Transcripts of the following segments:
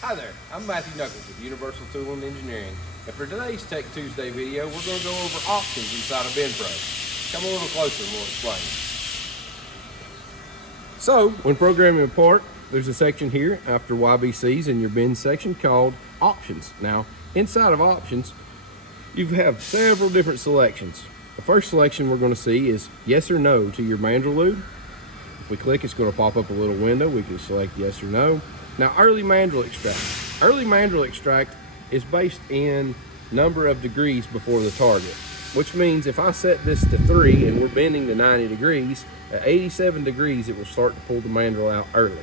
Hi there, I'm Matthew Knuckles with Universal Tool and Engineering, and for today's Tech Tuesday video, we're going to go over options inside of BendPro. Come a little closer and we'll explain. So, when programming a part, there's a section here after YBCs in your bend section called options. Now, inside of options, you have several different selections. The first selection we're going to see is yes or no to your mandrel lube. If we click, it's going to pop up a little window. We can select yes or no. Now, early mandrel extract. Early mandrel extract is based in number of degrees before the target, which means if I set this to 3 and we're bending to 90 degrees, at 87 degrees, it will start to pull the mandrel out early.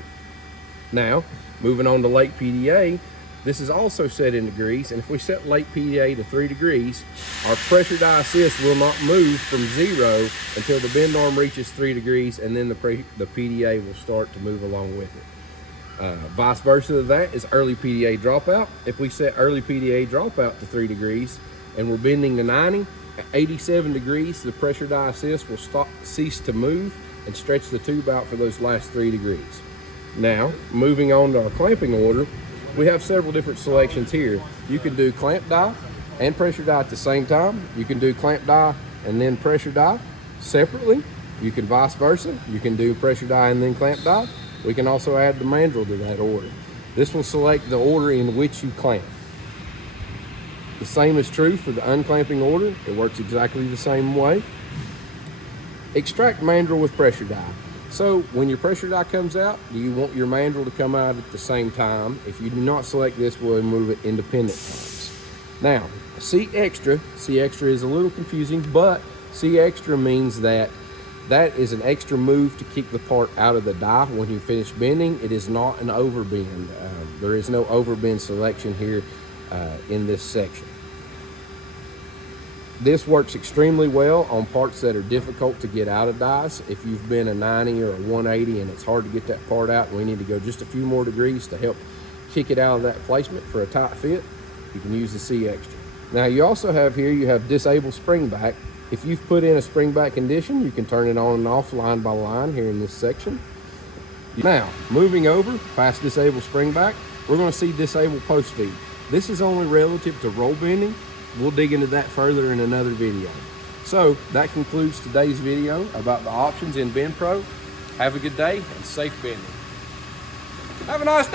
Now, moving on to late PDA, this is also set in degrees, and if we set late PDA to 3 degrees, our pressure die assist will not move from 0 until the bend arm reaches 3 degrees, and then the PDA will start to move along with it. Vice versa to that is early PDA dropout. If we set early PDA dropout to 3 degrees and we're bending to 90, at 87 degrees, the pressure die assist will cease to move and stretch the tube out for those last 3 degrees. Now, moving on to our clamping order, we have several different selections here. You can do clamp die and pressure die at the same time. You can do clamp die and then pressure die separately. You can vice versa. You can do pressure die and then clamp die. We can also add the mandrel to that order. This will select the order in which you clamp. The same is true for the unclamping order. It works exactly the same way. Extract mandrel with pressure die. So when your pressure die comes out, do you want your mandrel to come out at the same time? If you do not select this, we'll move it independent times. Now, C extra is a little confusing, but C extra means that is an extra move to keep the part out of the die when you finish bending. It is not an overbend. There is no overbend selection here in this section. This works extremely well on parts that are difficult to get out of dies. If you've been a 90 or a 180 and it's hard to get that part out, and we need to go just a few more degrees to help kick it out of that placement for a tight fit, you can use the C extra. Now you also have here, you have disable spring back. If you've put in a spring back condition, you can turn it on and off line by line here in this section. Now, moving over past disable spring back, we're going to see disable post feed. This is only relative to roll bending. We'll dig into that further in another video. So that concludes today's video about the options in BendPro. Have a good day and safe bending. Have a nice day.